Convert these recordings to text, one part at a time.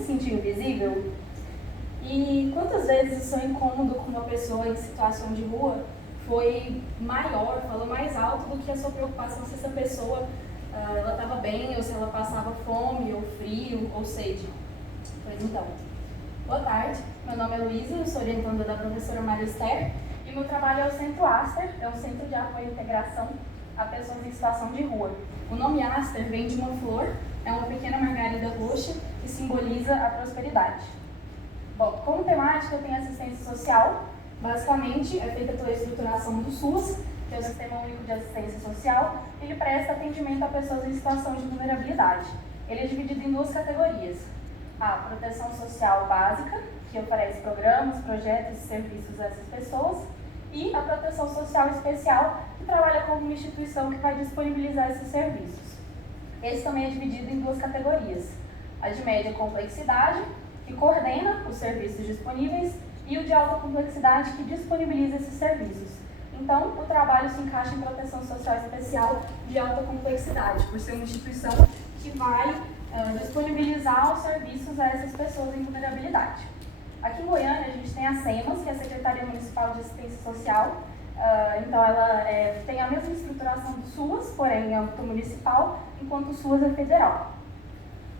se sentiu invisível? E quantas vezes o seu incômodo com uma pessoa em situação de rua foi maior, falou mais alto do que a sua preocupação se essa pessoa ela estava bem, ou se ela passava fome, ou frio, ou sede? Pois então, boa tarde, meu nome é Luísa, eu sou orientanda da professora Maria Esther, e meu trabalho é o Centro Aster, é um centro de apoio e integração a pessoas em situação de rua. O nome Aster vem de uma flor, é uma pequena margarida roxa que simboliza a prosperidade. Bom, como temática eu tenho assistência social, basicamente é feita pela estruturação do SUS, que é o Sistema Único de Assistência Social. Ele presta atendimento a pessoas em situação de vulnerabilidade. Ele é dividido em duas categorias. A proteção social básica, que oferece programas, projetos e serviços a essas pessoas, e a proteção social especial, que trabalha como uma instituição que vai disponibilizar esses serviços. Esse também é dividido em duas categorias. A de média complexidade, que coordena os serviços disponíveis, e o de alta complexidade, que disponibiliza esses serviços. Então, o trabalho se encaixa em proteção social especial de alta complexidade, por ser uma instituição que vai disponibilizar os serviços a essas pessoas em vulnerabilidade. Aqui em Goiânia, a gente tem a SEMAS, que é a Secretaria Municipal de Assistência Social. Então, ela tem a mesma estruturação do SUAS, porém em âmbito municipal, enquanto o SUAS é federal.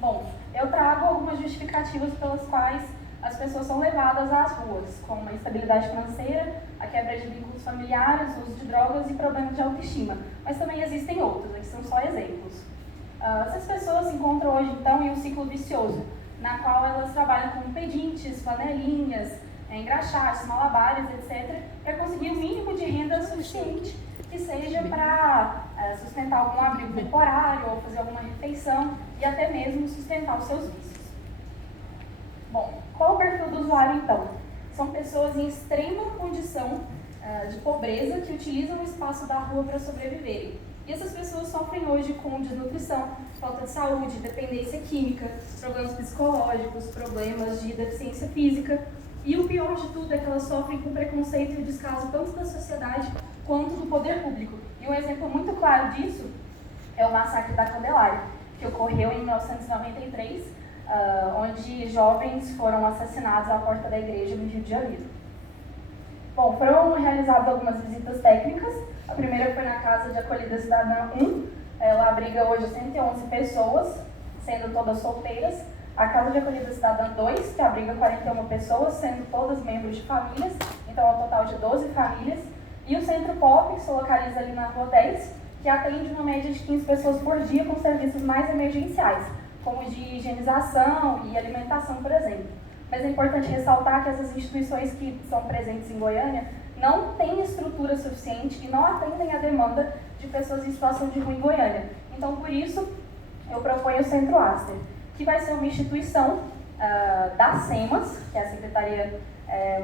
Bom, eu trago algumas justificativas pelas quais as pessoas são levadas às ruas, como a instabilidade financeira, a quebra de vínculos familiares, o uso de drogas e problemas de autoestima. Mas também existem outros, aqui são só exemplos. Essas pessoas se encontram hoje, então, em um ciclo vicioso, na qual elas trabalham com pedintes, flanelinhas, engraxates, malabares, etc., para conseguir o mínimo de renda suficiente que seja para sustentar algum abrigo temporário ou fazer alguma refeição e até mesmo sustentar os seus vícios. Bom, qual o perfil do usuário, então? São pessoas em extrema condição de pobreza que utilizam o espaço da rua para sobreviverem. E essas pessoas sofrem hoje com desnutrição, falta de saúde, dependência química, problemas psicológicos, problemas de deficiência física. E o pior de tudo é que elas sofrem com preconceito e descaso tanto da sociedade quanto do poder público. E um exemplo muito claro disso é o massacre da Candelária, que ocorreu em 1993, onde jovens foram assassinados à porta da igreja no Rio de Janeiro. Bom, foram realizadas algumas visitas técnicas. A primeira foi na Casa de Acolhida Cidadã 1, ela abriga hoje 111 pessoas, sendo todas solteiras. A Casa de Acolhida Cidadã 2, que abriga 41 pessoas, sendo todas membros de famílias, então é um total de 12 famílias. E o Centro Pop, que se localiza ali na Rua 10, que atende uma média de 15 pessoas por dia com serviços mais emergenciais, como de higienização e alimentação, por exemplo. Mas é importante ressaltar que essas instituições que são presentes em Goiânia não têm estrutura suficiente e não atendem à demanda de pessoas em situação de rua em Goiânia. Então, por isso, eu proponho o Centro Aster, que vai ser uma instituição da SEMAS, que é a Secretaria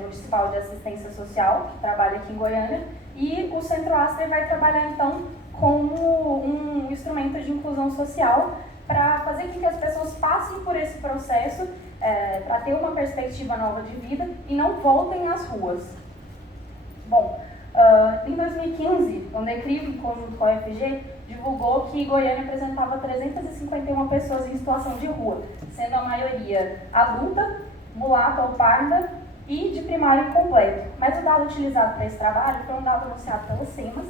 Municipal de Assistência Social, que trabalha aqui em Goiânia, e o Centro Aster vai trabalhar, então, como um instrumento de inclusão social para fazer com que as pessoas passem por esse processo, para ter uma perspectiva nova de vida e não voltem às ruas. Bom, em 2015, o NECRIV, em conjunto com a UFG, divulgou que Goiânia apresentava 351 pessoas em situação de rua, sendo a maioria adulta, mulata ou parda e de primário incompleto. Mas o dado utilizado para esse trabalho foi um dado anunciado pela SEMAS,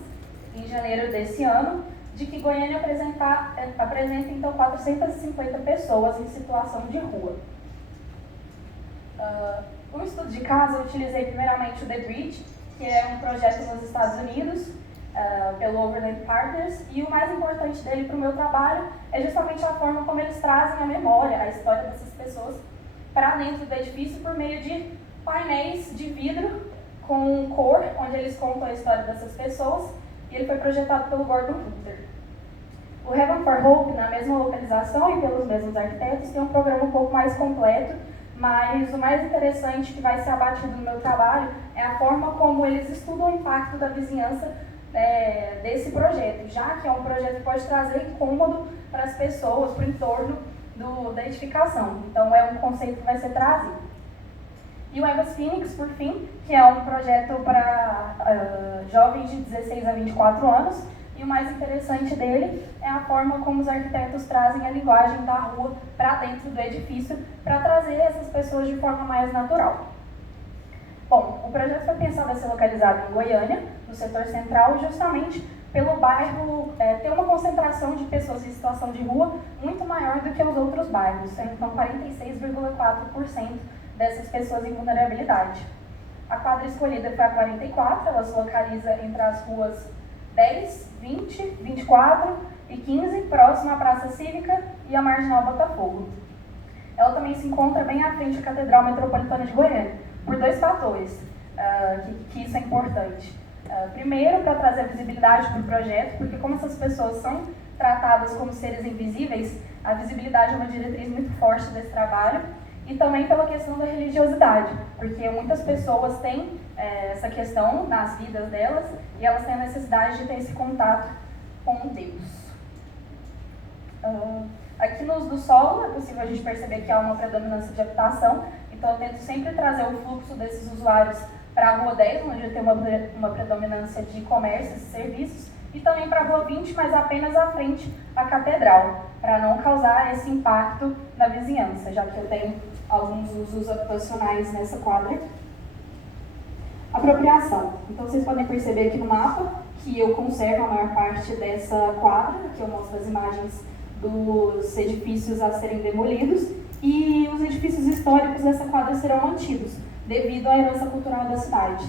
em janeiro desse ano, de que Goiânia apresenta então 450 pessoas em situação de rua. No estudo de caso, eu utilizei primeiramente o The Bridge, que é um projeto nos Estados Unidos, pelo Overland Partners, e o mais importante dele para o meu trabalho é justamente a forma como eles trazem a memória, a história dessas pessoas, para dentro do edifício por meio de painéis de vidro com cor, onde eles contam a história dessas pessoas, e ele foi projetado pelo Gordon Hunter. O Heaven for Hope, na mesma localização e pelos mesmos arquitetos, tem um programa um pouco mais completo, mas o mais interessante que vai ser abatido no meu trabalho é a forma como eles estudam o impacto da vizinhança desse projeto, já que é um projeto que pode trazer incômodo para as pessoas, para o entorno da edificação. Então, é um conceito que vai ser trazido. E o Evas Phoenix, por fim, que é um projeto para jovens de 16 a 24 anos, e o mais interessante dele é a forma como os arquitetos trazem a linguagem da rua para dentro do edifício, para trazer essas pessoas de forma mais natural. Bom, o projeto foi pensado a ser localizado em Goiânia, no setor central, justamente pelo bairro ter uma concentração de pessoas em situação de rua muito maior do que os outros bairros, sendo então 46,4% dessas pessoas em vulnerabilidade. A quadra escolhida foi a 44, ela se localiza entre as ruas 10, 20, 24 e 15, próxima à Praça Cívica e à Marginal Botafogo. Ela também se encontra bem à frente da Catedral Metropolitana de Goiânia, por dois fatores que isso é importante. Primeiro, para trazer visibilidade para o projeto, porque como essas pessoas são tratadas como seres invisíveis, a visibilidade é uma diretriz muito forte desse trabalho, e também pela questão da religiosidade, porque muitas pessoas têm essa questão nas vidas delas e elas têm a necessidade de ter esse contato com Deus. Aqui no uso do solo é possível a gente perceber que há uma predominância de habitação, então eu tento sempre trazer o fluxo desses usuários para a Rua 10, onde tem uma predominância de comércios e serviços, e também para a Rua 20, mas apenas à frente à Catedral, para não causar esse impacto na vizinhança, já que eu tenho alguns usos habitacionais nessa quadra. Apropriação. Então vocês podem perceber aqui no mapa que eu conservo a maior parte dessa quadra, que eu mostro as imagens dos edifícios a serem demolidos, e os edifícios históricos dessa quadra serão mantidos, devido à herança cultural da cidade.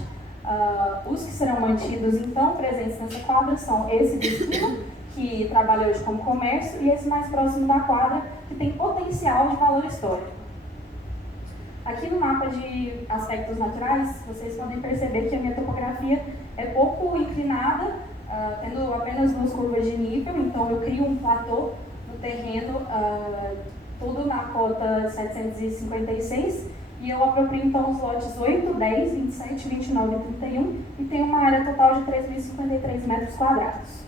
Os que serão mantidos, então, presentes nessa quadra são esse de cima, que trabalha hoje como comércio, e esse mais próximo da quadra, que tem potencial de valor histórico. Aqui no mapa de aspectos naturais, vocês podem perceber que a minha topografia é pouco inclinada, tendo apenas duas curvas de nível, então eu crio um platô no terreno, tudo na cota 756, e eu aproprio então os lotes 8, 10, 27, 29 e 31, e tenho uma área total de 3.053 metros quadrados.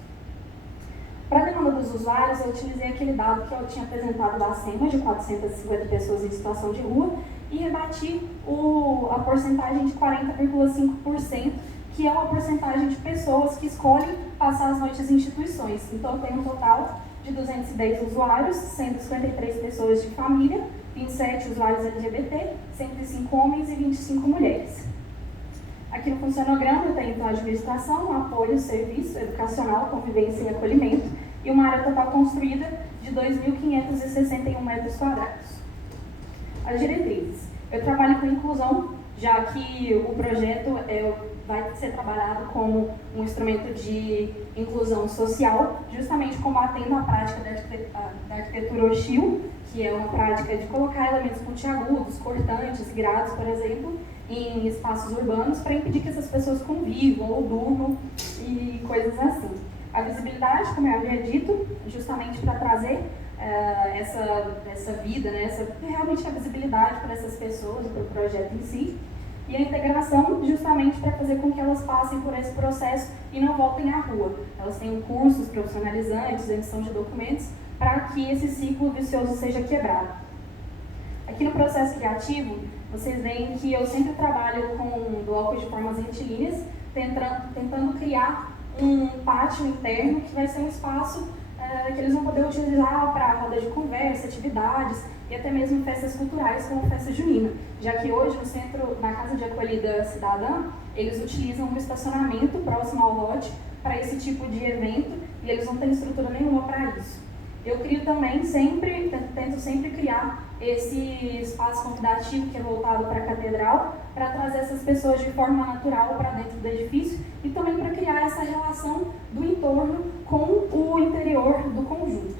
Para a demanda dos usuários, eu utilizei aquele dado que eu tinha apresentado da SEMA, de 450 pessoas em situação de rua, e rebati a porcentagem de 40,5%, que é uma porcentagem de pessoas que escolhem passar as noites em instituições. Então, eu tenho um total de 210 usuários, 153 pessoas de família, 27 usuários LGBT, 105 homens e 25 mulheres. Aqui no funcionograma eu tenho então a administração, apoio, serviço, educacional, convivência e acolhimento, e uma área total construída de 2.561 metros quadrados. As diretrizes. Eu trabalho com inclusão, já que o projeto vai ser trabalhado como um instrumento de inclusão social, justamente combatendo a prática da arquitetura hostil, que é uma prática de colocar elementos pontiagudos, cortantes, grades, por exemplo, em espaços urbanos para impedir que essas pessoas convivam ou durmam e coisas assim. A visibilidade, como eu havia dito, justamente para trazer essa vida, né, realmente a visibilidade para essas pessoas, para o projeto em si, e a integração justamente para fazer com que elas passem por esse processo e não voltem à rua. Elas tenham cursos profissionalizantes, emissão de documentos, para que esse ciclo vicioso seja quebrado. Aqui no processo criativo, vocês veem que eu sempre trabalho com blocos de formas retilíneas, tentando criar um pátio interno que vai ser um espaço que eles vão poder utilizar para roda de conversa, atividades e até mesmo festas culturais como a festa junina, já que hoje no centro, na Casa de Acolhida Cidadã, eles utilizam um estacionamento próximo ao lote para esse tipo de evento e eles não têm estrutura nenhuma para isso. Eu crio também tento sempre criar esse espaço convidativo que é voltado para a catedral, para trazer essas pessoas de forma natural para dentro do edifício e também para criar essa relação do entorno com o interior do conjunto.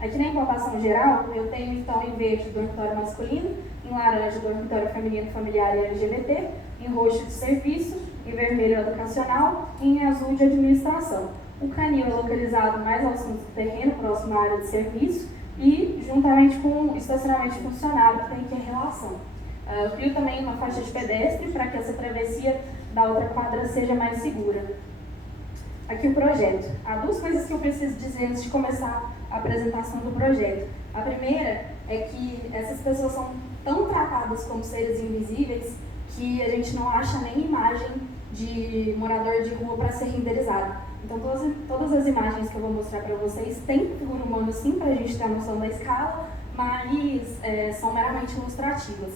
Aqui na implantação geral, eu tenho então em verde dormitório masculino, em laranja dormitório feminino, familiar e LGBT, em roxo de serviço, em vermelho educacional e em azul de administração. O canil é localizado mais ao centro do terreno, próximo à área de serviço, e juntamente com o estacionamento de funcionário, que tem aqui a relação. Eu crio também uma faixa de pedestre para que essa travessia da outra quadra seja mais segura. Aqui o projeto. Há duas coisas que eu preciso dizer antes de começar a apresentação do projeto. A primeira é que essas pessoas são tão tratadas como seres invisíveis que a gente não acha nem imagem de morador de rua para ser renderizado. Então, todas as imagens que eu vou mostrar para vocês têm figura humana sim, para a gente ter a noção da escala, mas são meramente ilustrativas.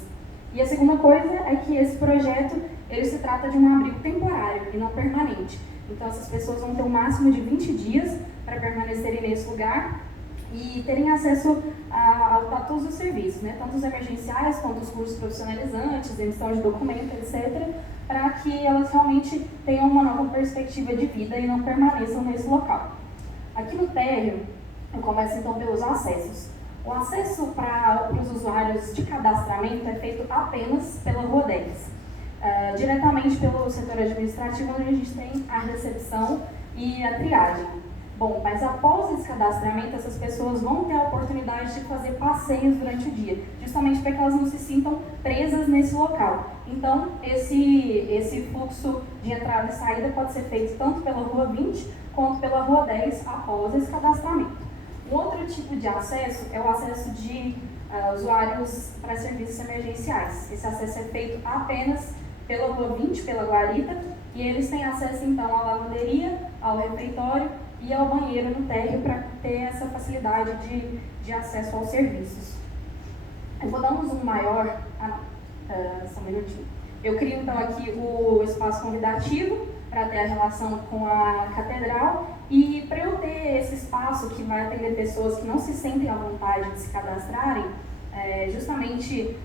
E a segunda coisa é que esse projeto ele se trata de um abrigo temporário e não permanente. Então, essas pessoas vão ter um máximo de 20 dias para permanecerem nesse lugar e terem acesso a todos os serviços, né? Tanto os emergenciais quanto os cursos profissionalizantes, emissão de documento, etc., para que elas realmente tenham uma nova perspectiva de vida e não permaneçam nesse local. Aqui no térreo, eu começo então pelos acessos. O acesso para os usuários de cadastramento é feito apenas pela Rua 10, diretamente pelo setor administrativo, onde a gente tem a recepção e a triagem. Bom, mas após esse cadastramento, essas pessoas vão ter a oportunidade de fazer passeios durante o dia, justamente para que elas não se sintam presas nesse local. Então, esse fluxo de entrada e saída pode ser feito tanto pela Rua 20 quanto pela Rua 10 após esse cadastramento. Um outro tipo de acesso é o acesso de usuários para serviços emergenciais. Esse acesso é feito apenas pela Rua 20, pela guarita, e eles têm acesso então à lavanderia, ao refeitório e ao banheiro no térreo para ter essa facilidade de acesso aos serviços. Eu vou dar um zoom maior. Só um minutinho. Eu crio então aqui o espaço convidativo para ter a relação com a catedral, e para eu ter esse espaço que vai atender pessoas que não se sentem à vontade de se cadastrarem, justamente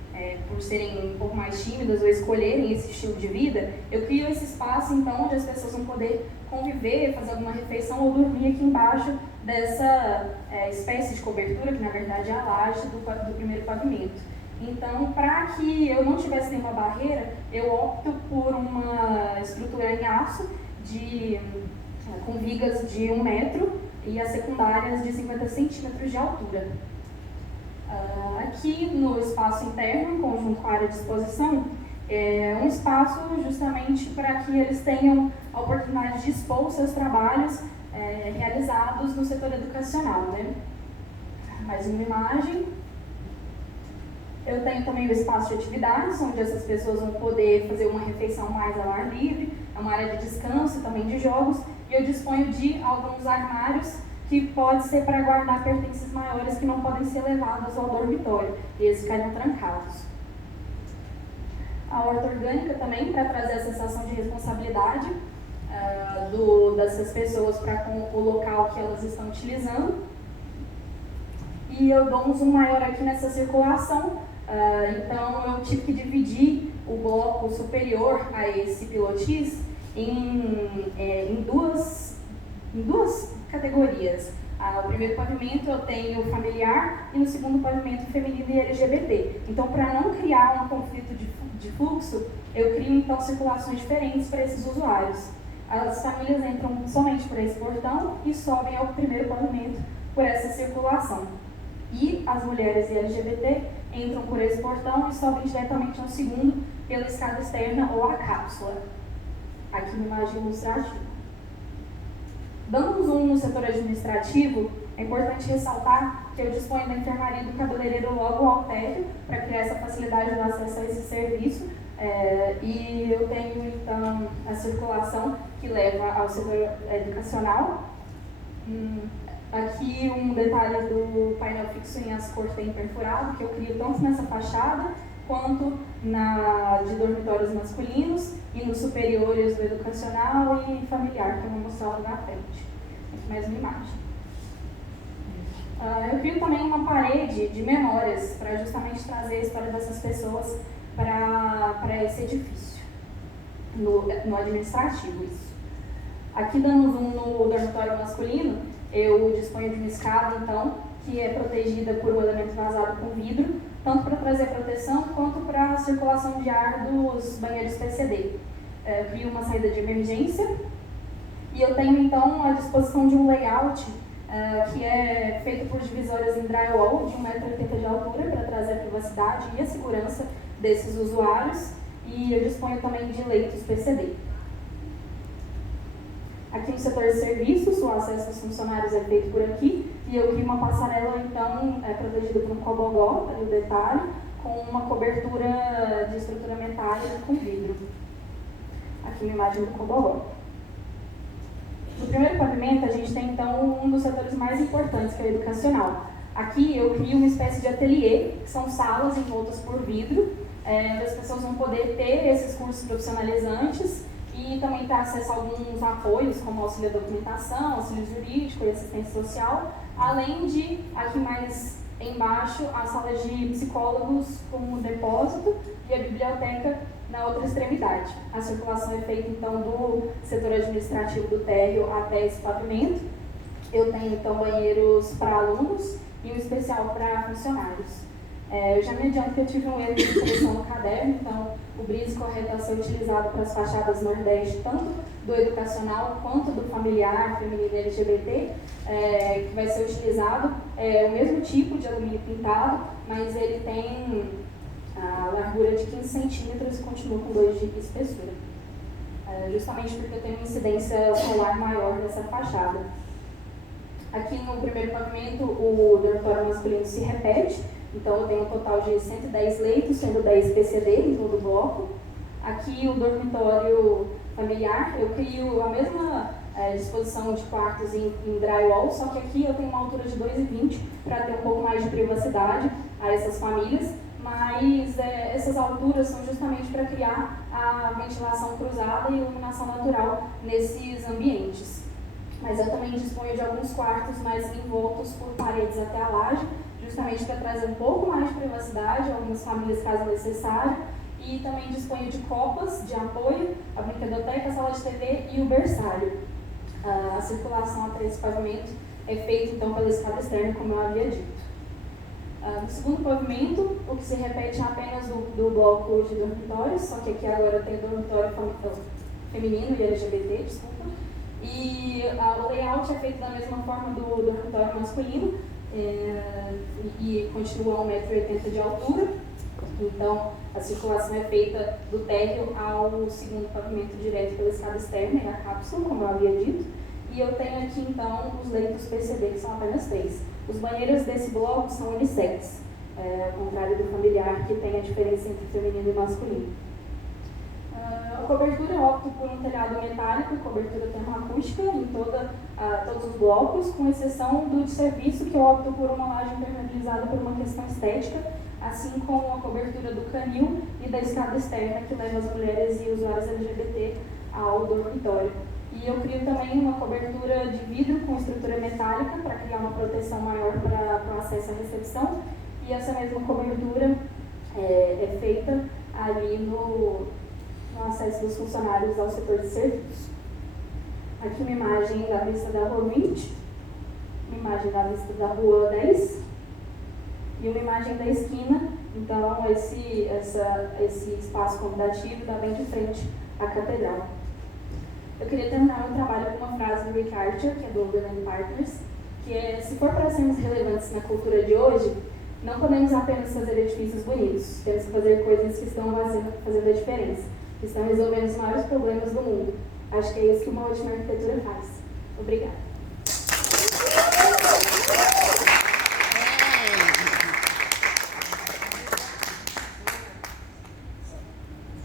por serem um pouco mais tímidas ou escolherem esse estilo de vida, eu crio esse espaço então onde as pessoas vão poder conviver, fazer alguma refeição ou dormir aqui embaixo dessa espécie de cobertura, que na verdade é a laje do primeiro pavimento. Então, para que eu não tivesse nenhuma barreira, eu opto por uma estrutura em aço com vigas de 1 metro e as secundárias de 50 centímetros de altura. Aqui no espaço interno, em conjunto com a área de exposição, é um espaço justamente para que eles tenham a oportunidade de expor os seus trabalhos realizados no setor educacional, né? Mais uma imagem. Eu tenho também o espaço de atividades, onde essas pessoas vão poder fazer uma refeição mais ao ar livre, é uma área de descanso e também de jogos, e eu disponho de alguns armários que pode ser para guardar pertences maiores que não podem ser levados ao dormitório, e eles ficariam trancados. A horta orgânica também, para trazer a sensação de responsabilidade dessas pessoas para com o local que elas estão utilizando. E eu dou um zoom maior aqui nessa circulação, então eu tive que dividir o bloco superior a esse pilotis em duas categorias. O primeiro pavimento eu tenho familiar e no segundo pavimento feminino e LGBT. Então, para não criar um conflito de fluxo, eu crio então circulações diferentes para esses usuários. As famílias entram somente por esse portão e sobem ao primeiro pavimento por essa circulação. E as mulheres e LGBT entram por esse portão e sobem diretamente ao segundo pela escada externa ou a cápsula. Aqui na imagem ilustrativa. Dando um zoom no setor administrativo, é importante ressaltar que eu disponho da enfermaria do cabeleireiro logo ao térreo para criar essa facilidade de acesso a esse serviço. E eu tenho então a circulação que leva ao setor educacional. Aqui um detalhe do painel fixo em aço cortem perfurado, que eu crio tanto nessa fachada quanto de dormitórios masculinos e nos superiores do educacional e familiar, que eu vou mostrar lá na frente. Aqui mais uma imagem. Eu crio também uma parede de memórias para justamente trazer a história dessas pessoas para esse edifício, no administrativo isso. Aqui dando zoom no dormitório masculino, eu disponho de uma escada, então, que é protegida por um elemento vazado com vidro, tanto para trazer proteção quanto para a circulação de ar dos banheiros PCD. Eu crio uma saída de emergência e eu tenho, então, a disposição de um layout que é feito por divisórias em drywall de 1,80 m de altura para trazer a privacidade e a segurança desses usuários, e eu disponho também de leitos PCD. Aqui no setor de serviços, o acesso dos funcionários é feito por aqui, e eu crio uma passarela, então, protegida por um cobogó, ali o detalhe, com uma cobertura de estrutura metálica com vidro. aqui na imagem do Coboró. No primeiro pavimento, a gente tem, então, um dos setores mais importantes, que é o educacional. Aqui eu crio uma espécie de ateliê, que são salas envoltas por vidro, onde as pessoas vão poder ter esses cursos profissionalizantes e também ter acesso a alguns apoios, como auxílio à documentação, auxílio jurídico e assistência social, além de, aqui mais embaixo, a sala de psicólogos com o depósito e a biblioteca na outra extremidade. A circulação é feita, então, do setor administrativo do térreo até esse pavimento. Eu tenho, então, banheiros para alunos e um especial para funcionários. Eu já me adianto que eu tive um erro de seleção no caderno, então o brise correto a ser utilizado para as fachadas nordeste, tanto do educacional quanto do familiar, feminino e LGBT, que vai ser utilizado o mesmo tipo de alumínio pintado, mas ele tem a largura de 15 centímetros e continua com 2 de espessura, justamente porque eu tenho uma incidência solar maior nessa fachada. Aqui no primeiro pavimento, o dormitório masculino se repete, então eu tenho um total de 110 leitos, sendo 10 PCD em todo o bloco. Aqui o dormitório familiar, eu crio a mesma disposição de quartos em drywall, só que aqui eu tenho uma altura de 2,20 para ter um pouco mais de privacidade a essas famílias, mas essas alturas são justamente para criar a ventilação cruzada e iluminação natural nesses ambientes. Mas eu também disponho de alguns quartos mais envoltos por paredes até a laje, justamente para trazer um pouco mais de privacidade, algumas famílias caso necessário, e também disponho de copas de apoio, a brinquedoteca, a sala de TV e o berçário. A circulação até esse pavimento é feita, então, pela escada externa, como eu havia dito. No segundo pavimento, o que se repete é apenas do bloco de dormitórios, só que aqui agora tem dormitório feminino e LGBT, desculpa. E o layout é feito da mesma forma do dormitório masculino, e continua a 1,80 m de altura. Então, a circulação é feita do térreo ao segundo pavimento direto pela escada externa e a cápsula, como eu havia dito. E eu tenho aqui, então, os leitos PCD, que são apenas 3. Os banheiros desse bloco são unissex, ao contrário do familiar, que tem a diferença entre feminino e masculino. A cobertura eu opto por um telhado metálico, cobertura termoacústica em todos os blocos, com exceção do de serviço, que eu opto por uma laje impermeabilizada por uma questão estética, assim como a cobertura do canil e da escada externa, que leva as mulheres e usuários LGBT ao dormitório. E eu crio também uma cobertura de vidro com estrutura metálica, para criar uma proteção maior para o acesso à recepção, e essa mesma cobertura é feita ali no acesso dos funcionários ao setor de serviços. Aqui uma imagem da vista da rua 20, uma imagem da vista da rua 10 e uma imagem da esquina. Então esse espaço convidativo dá bem de frente à catedral. Eu queria terminar meu trabalho com uma frase do Rick Archer, que é do Guggenheim Partners, que é: se for para sermos relevantes na cultura de hoje, não podemos apenas fazer edifícios bonitos, temos que fazer coisas que estão fazendo a diferença, que estão resolvendo os maiores problemas do mundo. Acho que é isso que uma ótima arquitetura faz. Obrigada.